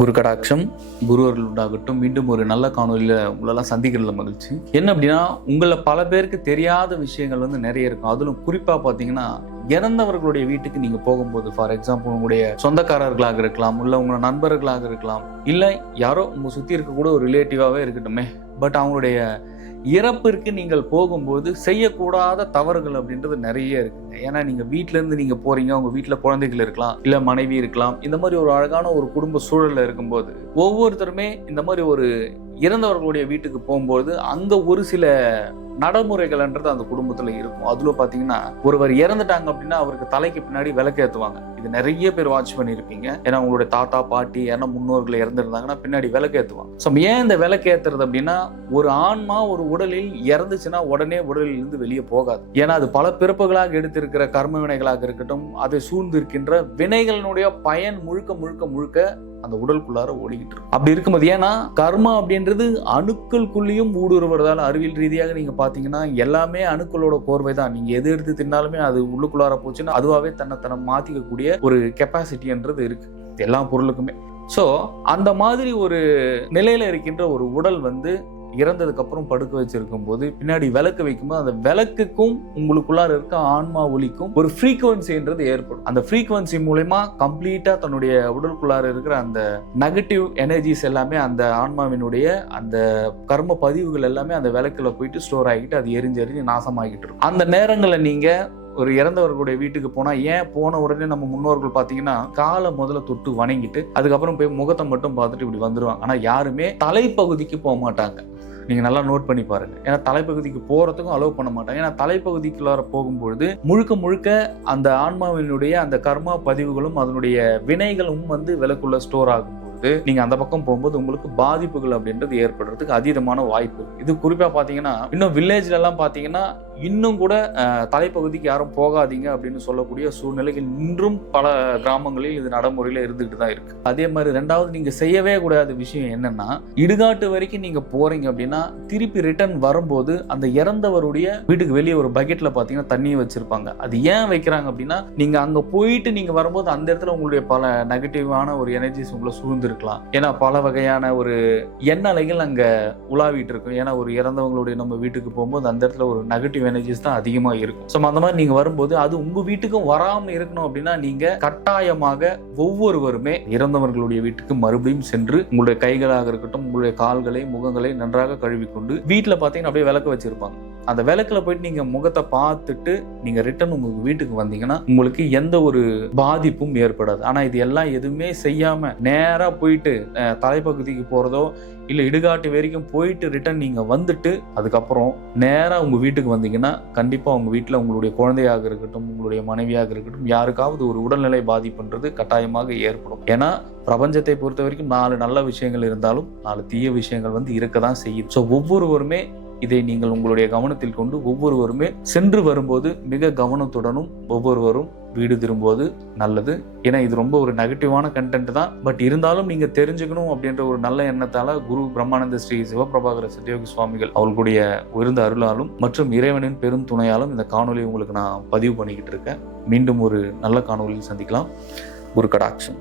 குரு கடாட்சம், குரு அருள் உண்டாகட்டும். மீண்டும் ஒரு நல்ல காணொலியில் உங்களெல்லாம் சந்திக்கிறதுல மகிழ்ச்சி. என்ன அப்படின்னா, உங்களை பல பேருக்கு தெரியாத விஷயங்கள் நிறைய இருக்கும். அதிலும் குறிப்பாக பார்த்தீங்கன்னா, இறந்தவர்களுடைய வீட்டுக்கு நீங்கள் போகும்போது, ஃபார் எக்ஸாம்பிள் உங்களுடைய சொந்தக்காரர்களாக இருக்கலாம், இல்லை உங்களோட நண்பர்களாக இருக்கலாம், இல்லை யாரோ உங்கள் சுற்றி இருக்கக்கூட ஒரு ரிலேட்டிவாகவே இருக்கட்டுமே, பட் அவங்களுடைய இறப்பிற்கு நீங்கள் போகும்போது செய்யக்கூடாத தவறுகள் அப்படின்றது நிறைய இருக்குங்க. ஏன்னா நீங்கள் வீட்டிலேருந்து நீங்கள் போகிறீங்க, உங்கள் வீட்டில் குழந்தைகள் இருக்கலாம், இல்லை மனைவி இருக்கலாம். இந்த மாதிரி ஒரு அழகான ஒரு குடும்ப சூழலில் இருக்கும்போது ஒவ்வொருத்தருமே இந்த மாதிரி ஒரு இறந்தவர்களுடைய வீட்டுக்கு போகும்போது அங்கே ஒரு சில நடைமுறைகள்ன்றது அந்த குடும்பத்தில் இருக்கும். அதில் பார்த்தீங்கன்னா, ஒருவர் இறந்துட்டாங்க அப்படின்னா அவருக்கு தலைக்கு பின்னாடி விளக்கேற்றுவாங்க. இது நிறைய பேர் வாட்ச் பண்ணியிருப்பீங்க. ஏன்னா உங்களுடைய தாத்தா பாட்டி ஏன்னா முன்னோர்கள் இறந்துருந்தாங்கன்னா பின்னாடி விளக்கேற்றுவாங்க. ஸோ ஏன் இந்த விளக்கேற்றுறது அப்படின்னா, ஒரு ஆன்மா ஒரு உடலில் இறந்துச்சுன்னா உடனே உடலில் இருந்து வெளியே போகாது. ஏன்னா அது பல பிறப்புகளாக எடுத்திருக்கிற கர்ம வினைகளாக இருக்கட்டும், அதை சூழ்ந்து இருக்கின்ற வினைகளினுடைய பயன் முழுக்க முழுக்க முழுக்க அந்த உடலுக்குள்ளார ஓடிக்கிட்டு இருக்கும். அப்படி இருக்கும்போது, ஏன்னா கர்மா அப்படின்றது அணுக்களுக்குள்ளேயும் ஊடுருவதால் அறிவியல் ரீதியாக நீங்க பாத்தீங்கன்னா எல்லாமே அணுக்களோட கோர்வை தான். நீங்க எது எடுத்து தின்னாலுமே அது உள்ளுக்குள்ளார போச்சுன்னா அதுவாகவே தன்னை மாத்திக்கக்கூடிய ஒரு கெப்பாசிட்டின்றது இருக்கு எல்லா பொருளுக்குமே. ஸோ அந்த மாதிரி ஒரு நிலையில இருக்கின்ற ஒரு உடல் இறந்ததுக்கு அப்புறம் படுக்க வச்சிருக்கும் போது பின்னாடி விளக்கு வைக்கும்போது அந்த விளக்குக்கும் உங்களுக்குள்ளார இருக்க ஆன்மா ஒலிக்கும் ஒரு ஃப்ரீக்வன்சின்றது ஏற்படும். அந்த ஃப்ரீக்வன்சி மூலமா கம்ப்ளீட்டா தன்னுடைய உடலுக்குள்ளார இருக்கிற அந்த நெகட்டிவ் எனர்ஜிஸ் எல்லாமே அந்த ஆன்மாவினுடைய அந்த கர்ம பதிவுகள் எல்லாமே அந்த விளக்குல போயிட்டு ஸ்டோர் ஆகிட்டு அது எரிஞ்சு நாசமாகிட்டு இருக்கும். அந்த நேரங்களில் நீங்க ஒரு இறந்தவர்களுடைய வீட்டுக்கு போனா, ஏன் போன உடனே நம்ம முன்னோர்கள் பாத்தீங்கன்னா காலை முதல்ல தொட்டு வணங்கிட்டு அதுக்கப்புறம் போய் முகத்தை மட்டும் பார்த்துட்டு இப்படி வந்துருவாங்க. ஆனா யாருமே தலைப்பகுதிக்கு போக மாட்டாங்க. நீங்க நல்லா நோட் பண்ணி பாருங்க. ஏன்னா தலைப்பகுதிக்கு போறதுக்கும் அலோவ் பண்ண மாட்டாங்க. ஏன்னா தலைப்பகுதிக்குள்ளார போகும்பொழுது முழுக்க முழுக்க அந்த ஆன்மாவினுடைய அந்த கர்மா பதிவுகளும் அதனுடைய வினைகளும் விளக்குள்ள ஸ்டோர் ஆகும். நீங்க அந்த பக்கம் போகும்போது உங்களுக்கு பாதிப்புகள் அப்படின்றது ஏற்படுறதுக்கு அதீதமான வாய்ப்பு. இது குறிப்பா பாத்தீங்கன்னா, இன்னும் வில்லேஜ்ல எல்லாம் பாத்தீங்கன்னா இன்னும் கூட தலைப்பகுதிக்கு யாரும் போகாதீங்க அப்படின்னு சொல்லக்கூடிய சூழ்நிலைகள் இன்றும் பல கிராமங்களில் இது நடைமுறையில இருந்துகிட்டு தான் இருக்கு. அதே மாதிரி ரெண்டாவது, நீங்க செய்யவே கூடாத விஷயம் என்னன்னா, இடுகாட்டு வரைக்கும் நீங்க போறீங்க அப்படின்னா திருப்பி ரிட்டர்ன் வரும்போது அந்த இறந்தவருடைய வீட்டுக்கு வெளியே ஒரு பக்கெட்ல பாத்தீங்கன்னா தண்ணியை வச்சிருப்பாங்க. அது ஏன் வைக்கிறாங்க அப்படின்னா, நீங்க அங்க போயிட்டு நீங்க வரும்போது அந்த இடத்துல உங்களுடைய பல நெகட்டிவான ஒரு எனர்ஜிஸ் உங்களை சூழ்ந்திருக்கலாம். ஏன்னா பல வகையான ஒரு எண்ணலைகள் அங்க உலாவிட்டு இருக்கும். ஏன்னா ஒரு இறந்தவங்களுடைய நம்ம வீட்டுக்கு போகும்போது அந்த இடத்துல ஒரு நெகட்டிவ் எனர்ஜிஸ் தான் அதிகமா இருக்கும். ஸோ அந்த மாதிரி நீங்க வரும்போது அது உங்க வீட்டுக்கும் வராம இருக்கணும் அப்படின்னா நீங்க கட்டாயமாக ஒவ்வொருவருமே இறந்தவர்களுடைய வீட்டுக்கு மறுபடியும் சென்று உங்களுடைய கைகளாக இருக்கட்டும், உங்களுடைய கால்களை முகங்களை நன்றாக கழுவிக்கொண்டு வீட்டுல பாத்தீங்கன்னா அப்படியே விளக்கு வச்சிருப்பாங்க. அந்த விளக்குல போயிட்டு நீங்க முகத்தை பார்த்துட்டு நீங்க ரிட்டர்ன் உங்க வீட்டுக்கு வந்தீங்கன்னா உங்களுக்கு எந்த ஒரு பாதிப்பும் ஏற்படாது. ஆனா இது எல்லாம் எதுவுமே செய்யாம நேரா போயிட்டு தலைப்பகுதிக்கு போறதோ இல்ல இடுகாட்டு வரைக்கும் போயிட்டு ரிட்டர்ன் நீங்க வந்துட்டு அதுக்கப்புறம் நேரா உங்க வீட்டுக்கு வந்தீங்கன்னா கண்டிப்பா உங்க வீட்டுல உங்களுடைய குழந்தையாக இருக்கட்டும், உங்களுடைய மனைவியாக இருக்கட்டும், யாருக்காவது ஒரு உடல்நிலை பாதிப்புன்றது கட்டாயமாக ஏற்படும். ஏன்னா பிரபஞ்சத்தை பொறுத்த வரைக்கும் 4 நல்ல விஷயங்கள் இருந்தாலும் 4 தீய விஷயங்கள் இருக்கதான் செய்யுது. ஸோ ஒவ்வொருவருமே இதை நீங்கள் உங்களுடைய கவனத்தில் கொண்டு ஒவ்வொருவருமே சென்று வரும்போது மிக கவனத்துடனும் ஒவ்வொருவரும் வீடு திரும்புவது நல்லது. ஏன்னா இது ரொம்ப ஒரு நெகட்டிவான கண்டென்ட் தான். பட் இருந்தாலும் நீங்க தெரிஞ்சுக்கணும் அப்படின்ற ஒரு நல்ல எண்ணத்தால குரு பிரம்மானந்த ஸ்ரீ சிவபிரபாகர சத்யோகி சுவாமிகள் அவர்களுடைய உயர்ந்த அருளாலும் மற்றும் இறைவனின் பெரும் துணையாலும் இந்த காணொலியை உங்களுக்கு நான் பதிவு பண்ணிக்கிட்டு இருக்கேன். மீண்டும் ஒரு நல்ல காணொலியில் சந்திக்கலாம். குரு கடாட்சம்.